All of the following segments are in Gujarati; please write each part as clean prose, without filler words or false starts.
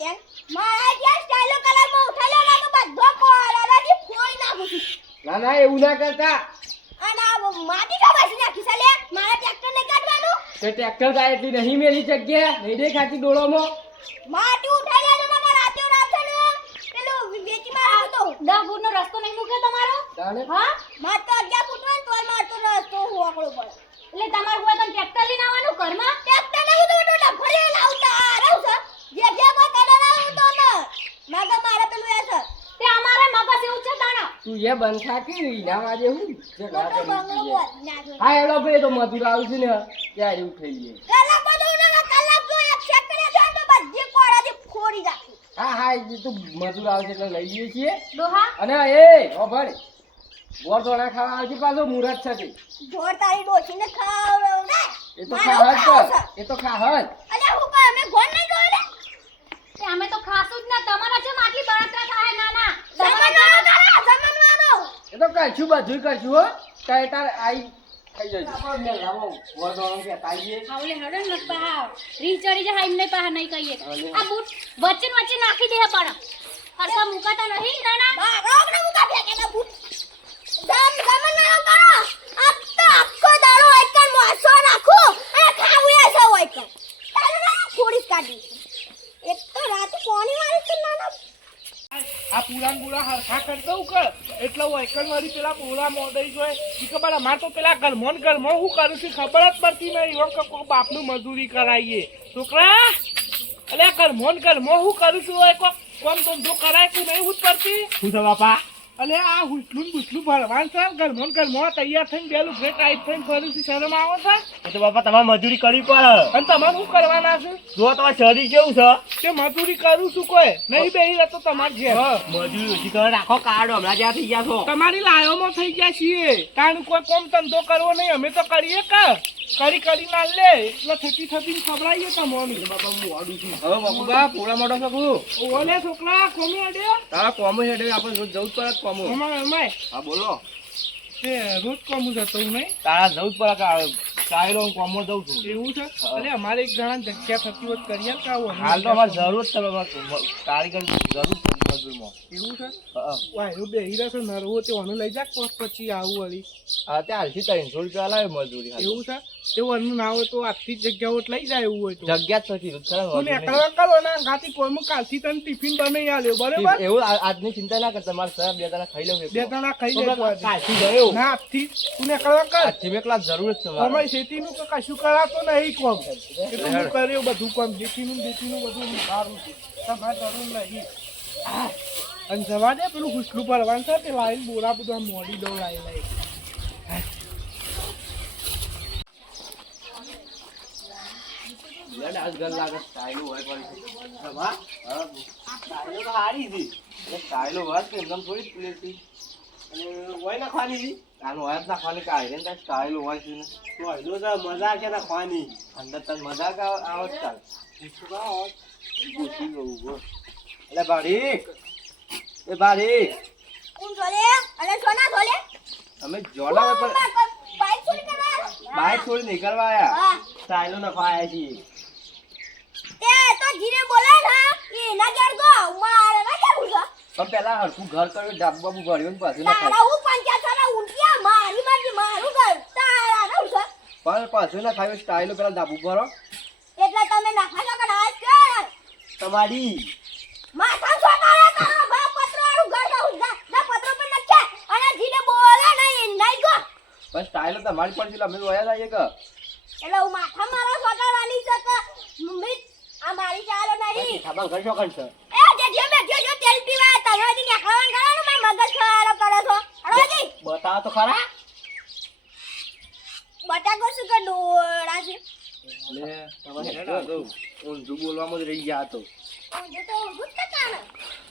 ત્યાં મારા જે સ્ટાઈલો કલરમાં ઉઠાડ્યો ને તો બધો કોળાની ફોડી નાખું છું. ના ના એવું ના કરતા. અને આ માટી કા વાસી નાખી સાલે મારા ટ્રેક્ટર ને કાઢવાનું. તે ટ્રેક્ટર જાય એટલી નહીં મેલી જગ્યા નહીં દેખાતી ડોળોમાં. માટી ઉઠાડ્યા તો મારા રાતે રાતનો પેલો વેચી મારો તો 10 ફૂટનો રસ્તો નહીં મૂકે તમારો. તાણે હા માર તો 11 ફૂટનો તોય મારતો રસ્તો હોકળો પડે. એટલે તમાર કોઈ તો ટ્રેક્ટર લઈને આવવાનું ઘરમાં ટ્રેક્ટર ને હું તો ડફરી લાવતા રહું છે જે જે કોઈ કડા ના હું તો મગા મારા પેલું એ છે તે અમારે મગા જેવું છે તાણા તું એ બંખા કે ના વાજે હું ઝઘડા તો બંગલો કરી બોલ નાખો. હા એલો ભાઈ તો મજૂર આવશે ને ત્યાં એવું થઈ જાય. કલાક બધું ને કલાક જો એક સેકન્ડ છે તો બધી કોળાથી ફોડી નાખી. હા હા એ તું મજૂર આવશે એટલે લઈ જઈએ છીએ. ડોહા અને એ ઓ ભાઈ ગોળ દોણા ખાવા આવતી પાછો મુરત છે તે. જોર તારી ડોશીને ખાવ ને એ તો ખાહજ કર એ તો ખાહજ. અલે હું કો અમે ગોળ નહીં જોઈ લે તે અમે તો ખાસું જ ના તમારા છે માટલી બળતરા થાય નાના જમવાનો એ તો કરશું બધું કરશું હો તારે તાર આઈ થઈ જશે. આપણે મેં લાવો ગોળ દોણા કે તાઈએ આવલે હડન ન પાવ રી ચડી જાય એમને પાહ નહીં કહીએ હાલે. આ બૂટ વચ્ચે વચ્ચે નાખી દે પણ હરખા મુકાતા નહીં નાના રોગ ને મુકા ફેકે ના બૂટ દમ દમ ના કરો આ તો આખો દાડો એકન મોસો નાખો અને ખાવું એ છે ઓયકન તારે ના ખોડી કાઢી એક તો રાત કોની વાળી છે નાના આ પુરાણ પુરા હરખા કર દઉં કર એટલે વાયકણ વાળી પેલા પોળા મોડઈ જોય ઈ ખબર અમાર તો પેલા ગરમોન ગરમો હું કરું છું ખબર જ પડતી નહીં એમ કે કોઈ બાપનું મજૂરી કરાવીએ છોકરા અલે ગરમોન ગરમો હું કરું છું ઓય કોમ ધંધો કરાય કે નહીં હું પડતી શું છે બાપા અલે આ હુસલું બુસલું ભરવાન છે ગરમોન ગરમો તૈયાર થઈને બેલું ફ્રેટ ટાઈપ થઈને ફરું છું શરમ આવો છે એ તો બાપા તમારે મજૂરી કરવી પડે અને તમારે શું કરવાના છે જો તમારે શરીર કેવું છે તે મજૂરી કરું છું કોઈ નહીં બેહી રહેતો તમારે ઘેર મજૂરી ઓછી કરો રાખો કાઢો હમણાં જ્યાં થઈ ગયા છો તમારી લાયોમાં થઈ ગયા છીએ કારણ કોઈ કોમ ધંધો કરવો નહીં અમે તો કરીએ કે કરી ના લે એટલે થતી થતી ખબરાઈએ તમને બાપા હું વાડું છું હવે બાપુબા પોળા મોટો શકું ઓલે છોકરા કોમી અડે તારા કોમો હેડે આપણે રોજ જવું જ પડે કોમો અમાય હા બોલો તે રોજ કોમું જતો હું નહીં તારા જવું જ પડે કાયલો હું કોમો જઉં છું એવું છે અરે અમારે એક જણા જગ્યા થતી હોત કરી આલ કાવો હાલ તો અમારે જરૂર જ છે કારીગર જરૂર છે મજૂરમાં એવું છે હા વાહ એવું બેહી રહ્યો છે નરવો તે ઓને લઈ જા કોસ પછી આવું વળી હા ત્યાં હાલથી 300 રૂપિયા લાવે મજૂરી એવું છે તે ઓનું ના હોય તો આખી જગ્યાઓ લઈ જાય એવું હોય તો જગ્યા જ નથી તું એકલા કરો ને ગાતી કોઈ કાલથી તને ટિફિન બનાવી આલ્યો બરાબર એવું આજની ચિંતા ના કરતા મારે સાહેબ બે જણા ખાઈ લઉં બે જણા ખાઈ જાય કાલથી ગયો ના આજથી તું એકલા કર આજથી એકલા જરૂર જ છે મારે. અમારી ખેતીનું તો કશું કરાતો નહીં કોમ એટલે હું કર્યું બધું કોમ જેઠીનું બધું સારું છે તમારે જરૂર નહીં અને જવા દે પેલું ઘૂસલું ભરવાનું છે તે લાઈન બોરા બધું આમ મોડી દઉં લાઈ આજ ગલ લાગે સ્ટાઈલો હોય પણ હા સ્ટાઈલો તો હારી હતી એટલે સ્ટાઈલો વાત કે એકદમ થોડી પ્લેટી અને હોય ના ખાવાની હતી આનું હોય જ ના ખાવાની કાઢે ને સ્ટાઈલો હોય છે ને તો હજુ તો મજા છે ને ખાવાની અંદર તને મજા આવે જ ચાલ પૂછી ગયું બોલ એટલે ભાડી એ ભાડી કોણ જોલે અલે સોના જોલે અમે જોડા પણ બાઈક છોડી કરવા બાઈક છોડી નીકળવા આવ્યા હા સ્ટાઈલો નખવા આવ્યા છીએ તે તો જીને બોલે ને એ ના ઘર ગો મારે ના કેવું છે પણ પેલા હરખું ઘર કર્યું ડાબુ ભર્યું ને પાછું ના તારા હું પંચાયત સારા ઉઠ્યા મારી મારું ઘર તારા ના છે પણ પાછું ના ખાયું સ્ટાઈલો પેલા ડાબુ ભરો એટલે તમે નાખા છો કે ના કર તમારી માથા છોટાડે તારા બાપ પત્રવાળું ઘર જાઉં ના પત્ર પર નખે અને જીને બોલે નહીં નહીં ગો પણ સ્ટાઈલો તમારી પણ છે અમે રોયા જઈએ કે એટલે હું માથા મારા છોટાડવાની છે કે મમ્મી આ મારી ચાલો નહીં ખાબા ઘર શું કરશે એ જે તેલ પીવા તરવાજી નીકળવાનું કરવાનું માર મગજ ખરાબ કરે છો અડવાજી બતાવો તો ખરા બટાકો શું કે ડોળા છે લે તમારે તો ઊંધું બોલવામાં જ રહી ગયા તો જે તો ગુસ્ત કાને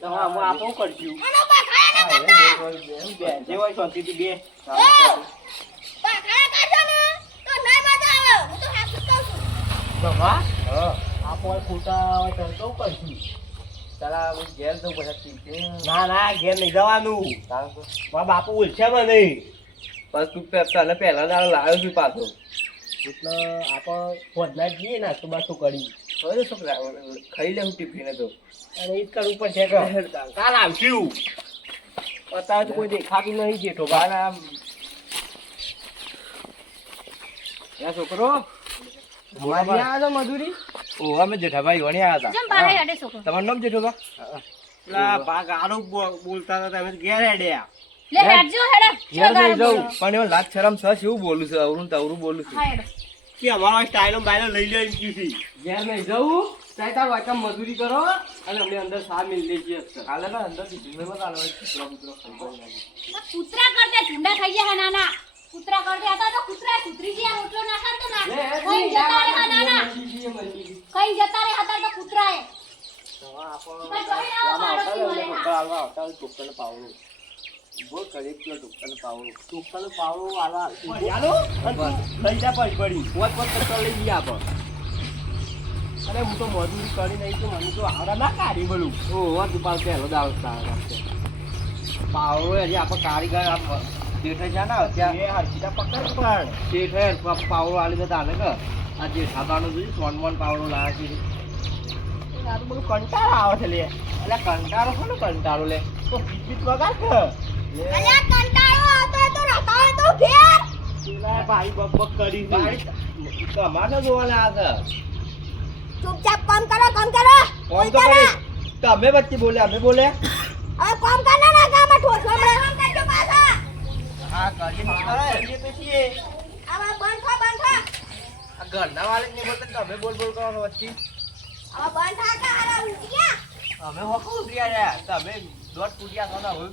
તો હું આપો કરશું આનો બખાડા ના બે જે હોય શાંતિથી બે બખાડા કાઢો ને તો ના મજા આવે હું તો હાથ કહું છું બાબા હા આપો ખોટા હોય તો શું કરશું તારા ઘેર તો પછી ના ઘેર નહીં જવાનું મારા બાપુ ઉલશે મને બસ તું તને પહેલા દાડો લાવ્યો છું પાછો એટલે આપણે ફોજના જઈએ ને તો બાતું કરી હવે છોકરા ખાઈ લેવું ટિફિન તો અને ઈ જ કરવું પડશે કે કાલ આવશું અત્યારે તો કોઈ દેખાતું નહીં જેઠો કાલ આમ યા છોકરો મારી આ તો મજૂરી ઓ અમે જેઠાભાઈ વણી આવ્યા જમ બારે હેડે છોકરો હતા તમારું નામ જેઠોબા પેલા ભાગ આરોપ બોલતા હતા તમે ઘેર હેડ્યા લે હેડજો હેડે ઘેર નહીં જવું પણ એમાં લાજ શરમ છે એવું બોલું છે અવરું તવરું બોલું છું હા હેડો કે અમારો સ્ટાઈલો બાયલો લઈ લે કીધી ઘેર નહીં જવું ત્યાં તાર વાંચા મજૂરી કરો અને અમને અંદર સા મિલ લેજે કાલે ના અંદર જીવનમાં કાલે કૂતરો ખાઈ ના કૂતરા કરતે ઠંડા ખાઈ ગયા નાના કૂતરા કરતે હતા તો કૂતરા કૂતરી જે રોટલો નાખા તો ના કઈ જતા રે નાના કઈ જતા રે હતા તો કૂતરાએ બોલ કરી કે ટુકન પાવડું ટોકલ પાવડો આલા ચાલો લઈ જા પડી પોત પોત કરતા લઈ ગયા પણ અરે હું તો મજૂરી કરી નહીં તો મને તો હારા ના કાઢી બોલું ઓ વાત પાલ પહેલો દાવ પાવડો હજી આપણે કારીગર આપ જેઠે છે ને ત્યાં એ હરખીતા પકડ પણ જેઠે પાવડો આલી જતા ને કે આ જેઠાબાનું જોયું સોનમોન પાવડો લાવે છે આ તો બધું કંટાળો આવે છે લે એટલે કંટાળો છે ને કંટાળો લે તો બીજી વગર કે અલ્યા કંટાળો આવતો તો રતાળે તો ઘેર પેલા ભાઈ બક કરી બાળી તમારે જોવા લાગે ચૂપચાપ કામ કરો કોમ તો કરી તમે વચ્ચે બોલે અમે બોલે હવે કામ કરના ના ગામમાં ઠોસો હમણે કામ કરજો પાછા હા કરી કરીએ તો છીએ હવે બંધ થા આ ઘરના વાળે જ નહીં બોલતા તમે બોલ બોલ કરો છો વચ્ચે હવે બંધ થા કે હારા ઉઠી ગયા અમે હોકો ઉતર્યા રહ્યા તમે દોઢ ફૂટ્યા છો ને હવે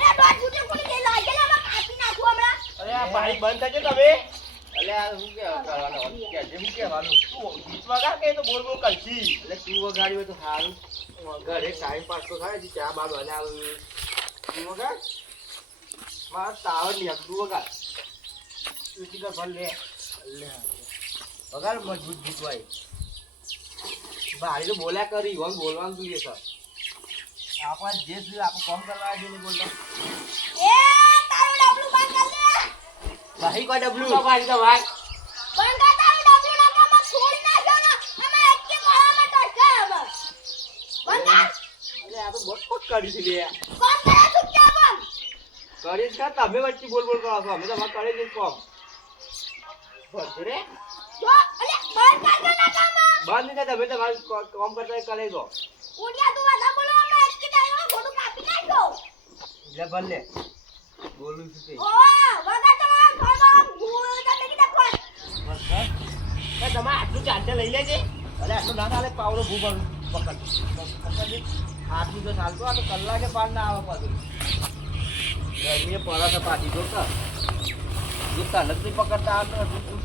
અરે દોઢ ફૂટે ફૂટી ગઈ લાગેલા કાપી નાખું હમણાં અરે આ ભાઈ બંધ થજો તમે એટલે આ શું કહેવાનું કે જે શું કહેવાનું ગીત વગર કે તો બોલ બોલ કરશી એટલે તું વગાડી હોય તો સારું ઘરે ટાઈમ પાસ તો થાય છે ચા બા બનાવું તું વગાડ મારા તાવર નહીં તું વગાડ તું કર ભર લે વગાડ મજબૂત ગીત હોય ભાઈ તો બોલ્યા કરી હવે બોલવાનું જોઈએ સર આપણે જે થયું આપણે કોમ કરવા જોઈએ નહીં બોલતા એ તારું ડબલું બંધ કર દે ભાઈ કોઈ ડબલું ભાઈ તો ભાઈ બંધ કર તારું ડબલું નાકામાં છોડી નાખ્યો ને અમે એકી કોળામાં તો છે હવે બંધ કર અરે આ તો બહુ પક કરી છે લે કોમ કરે ચૂપચાપ બંધ કરી જ કા તમે વચ્ચે બોલ બોલ કરો છો અમે તો વાત કરી જ કોમ રે જો અલે બંધ કરજો નાકામાં બંધ નહીં થાય તમે તમારે કોમ કરતા કરે ગો ઉડિયા તું વાદા બોલો અમે એકી ટાઈમ ફોટો કાપી નાખ્યો એટલે ભલે બોલું છું તે ઓ વગર તો ઘરમાં ભૂલ તો દેખી દેખો તમે આટલું ચાલતે લઈ લેજે અરે આટલું ના ચાલે પાવડો ભૂ પકડ આટલું તો ચાલતો આ તો કલાકે પાર ના આવે પાછું ગરમીએ પડે તો પાછી જો તો જો તલક નહીં પકડતા આવતો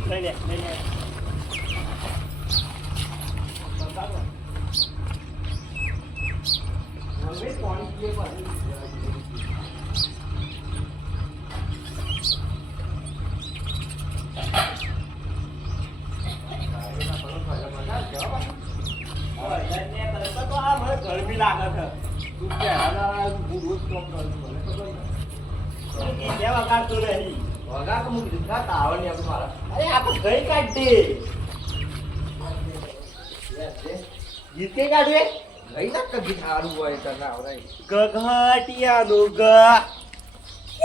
લઈ લે હવે પાણી પીએ પાછું ગરમી લાગે છે તું પહેલા રોજ કોમ કરું બે વખત તો રહી વગા તો હું કીધું તાવડ નહીં આપણે મારા અરે આ તો ગઈ કાઢી ગીત કઈ કાઢવે ગઈ ના કભી સારું હોય તને આવડે ગઘટિયાનું ગ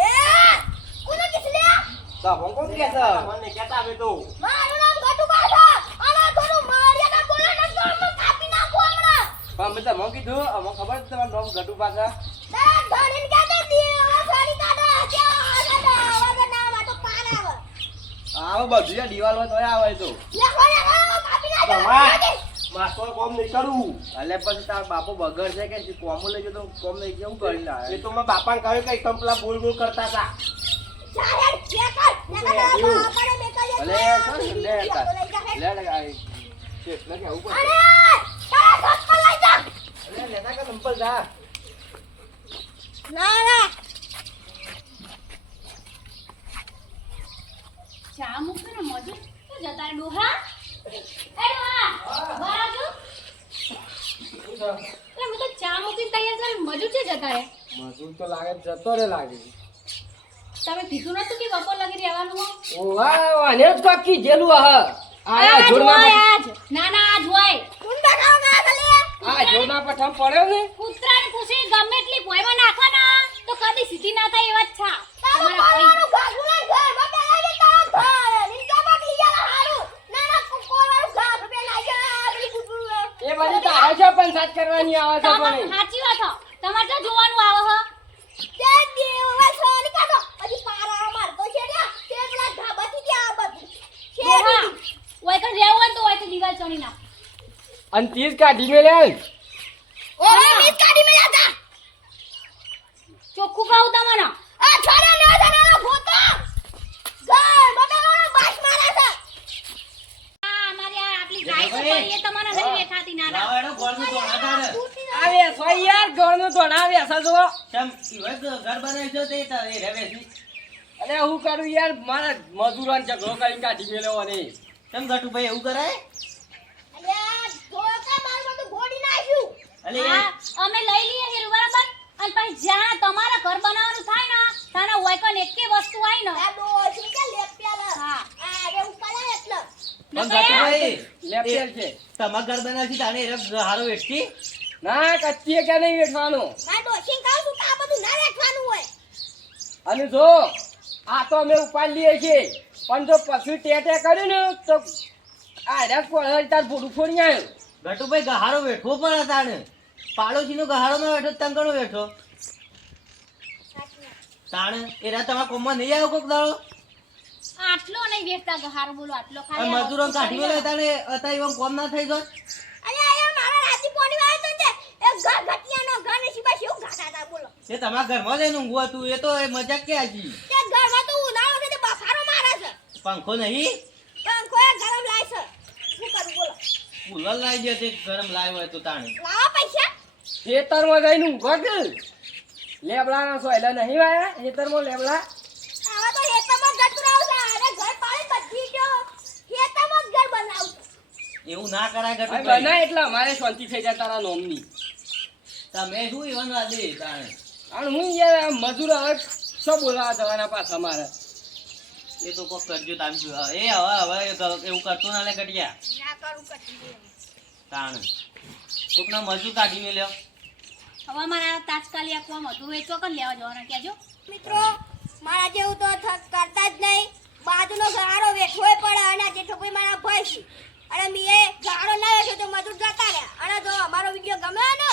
એ કોને કિસલ્યા તો હું કોણ કે છે મને કહેતા આવે તો મારું નામ ગટુ પાછા અને થોડું મારિયા ના બોલે ને તો અમે કાપી નાખો હમણાં પણ મેં તમને કીધું અમને ખબર છે તમારું નામ ગટુ પાછા તારા ધણીને કહેતે દીવા ફરી કાઢા ત્યાં આવા નામ આ તો પાન આવે આવો બધું યાર દિવાલ હોય તોય આવે તો લેખો કાપી નાખો માસ્તો કોમ નહીં કરું એટલે પછી તાર બાપો બગર છે કે કોમો લઈ ગયો તો કોમ લઈ ગયો હું કરી ના એ તો મેં બાપાને કહ્યું કે કંપલા બોલ બોલ કરતા હતા ચાલે ચેકર બાપાને બેકા અલે ચાલ લે તાર લે લે આ શેઠ ને કેવું પડે અરે તારા સસ્તા લઈ જા અલે લેતા કે સંપલ જા ના ના ચા મૂકે ને મજુ તો જતા ડોહા એ ડોહા બાજુ મેં તો ચા મૂકીને તૈયાર છે મજુ છે જતા રે મજૂર તો લાગે જતો રે લાગે તમે કીધું નતું કે બપોર લગી રહેવાનું હો ઓવા વાને જ કાકી જેલું આહ આ જોડના આજ ના ના આજ હોય કુંડા ખાવ ના ખાલી આ જોડના પઠમ પડ્યો ને કૂતરાની ખુશી ગમે એટલી ભોયમાં નાખો ના તો કદી સીધી ના થાય એવા જ છા તમારા ભાઈ ગાગું નહીં ઘર માટે આવી તો ઘર નીચામાં લીયા હારું ના ના કોરવાળું ઘાસ બે લાગ્યા પેલી કૂતરું એ બધી તારે છે પણ સાચ કરવાની આવે છે પણ સાચી વાત હો તમારે તો જોવાનું આવે હો તે દેવા સોની કાઢો પછી પારા મારતો છે ને તે પેલા ધાબાથી ત્યાં બધું છે ઓય તો રેવ હોય તો ઓય તો દિવાલ ચોની ના અને 30 કાઢી મેલે ઓય મીત કાઢી મેલા તા ચોખ્ખું કહું તમને આ છોરા ના જના ભૂતો ગર બટાવાનો બાસ મારે છે આ અમારી આ આટલી ગાય તો પડી એ તમારા નહીં બેઠાતી ના ના લાવેડો ગોળનું તો આધાર આવે સોય યાર ગોળનું તો ના આવે સજો ચમ ઈવર ઘર બનાવ્યો તે તો એ રવેસી અરે હું કરું યાર મારા મજૂરાન ઝઘડો કરીને કાઢી મેલ્યો અને ચમ ગટુ ભાઈ એવું કરાય અલ્યા ધોકા મારવા તો ગોડી નાખ્યું અલે હા, અમે લઈ લઈએ હીરો બરાબર અને પછી જ્યાં તમારા ઘર બનાવવાનું થાય ને તાના ઓયકન એકે વસ્તુ આઈ ને આ ડોસી કે લેપ્યાલા હા આ રે ઉપાલા એટલે પણ ગટુ ભાઈ લેપટેલ છે તમાર ઘર બનાવતી તાને એ હારો વેઠી ના કચ્ચી કે નહીં વેઠવાનું આ ડોસી કહું છું કે આ બધું ના રાખવાનું હોય અને જો આ તો અમે ઉપાડી લઈએ છીએ પણ જો પછી ટેટે કર્યું ને તો આ રસ પર તાર ફોડું ફોડી આવ્યો ગટુ ભાઈ ગહારો વેઠવો પડે તાને પાડોશીનો ગહારો માં વેઠો તંગણો વેઠો તાણે એ રાત તમારા કોમમાં નહીં આવ્યો કોક દાડો આટલો નહીં વેચતા ગહાર બોલો આટલો અને ખાલી મજૂરો કાઢી મેલે તાને અત્યારે એમ કોમ ના થઈ જાય અરે આયા મારા રાતી પોણી વાળો તો છે એ ઘર ઘટિયાનો ઘર ને શિબા શિવ ઘાટાતા બોલો એ તમારા ઘરમાં જઈને ઊંઘવા તું એ તો એ મજાક કે આજી તે ઘરમાં તો ઉનાળો છે તે બફારો મારે છે પંખો નહીં પણ કોઈ ગરમ લાય છે શું કરું બોલો કુલર લાવી દે તે ગરમ લાવ્યો હોય તો તાણે લાવો પૈસા ખેતરમાં જઈને ઊંઘો કે લેબલાના સોયલા નહીં વાયા ખેતરમાં લેબલા આવા તો હેતામાં ગટરાવ છે અરે ઘર પાડી બધી ગયો હેતામાં જ ઘર બનાવું એવું ના કરાય ગટુ ભાઈ ભાઈ બનાય એટલે અમારે શાંતિ થઈ જાય તારા નોમની તમે શું ઈવન વાદે તાણે અને હું યાર આ મજૂર હવે શું બોલાવા જવાના પાછા મારે એ તો કોક કરજો તામ એ હવે એવું કરતો ના લે ગટિયા ના કરું કટી તાણે કોકના મજૂર કાઢી મેલ્યો હવે મારા તાત્કાલિક આપવા મધુર વેચો કર લેવા જવાના કેજો મિત્રો મારા જેવું તો કરતા જ નહીં બાજુનો ગારો વેઠોય પડે અને જેઠો ભાઈ મારા ભાઈ છે અને મીએ ગારો ના વેઠો તો મજૂર જતા રહ્યા અને જો અમારો વિડિયો ગમે ને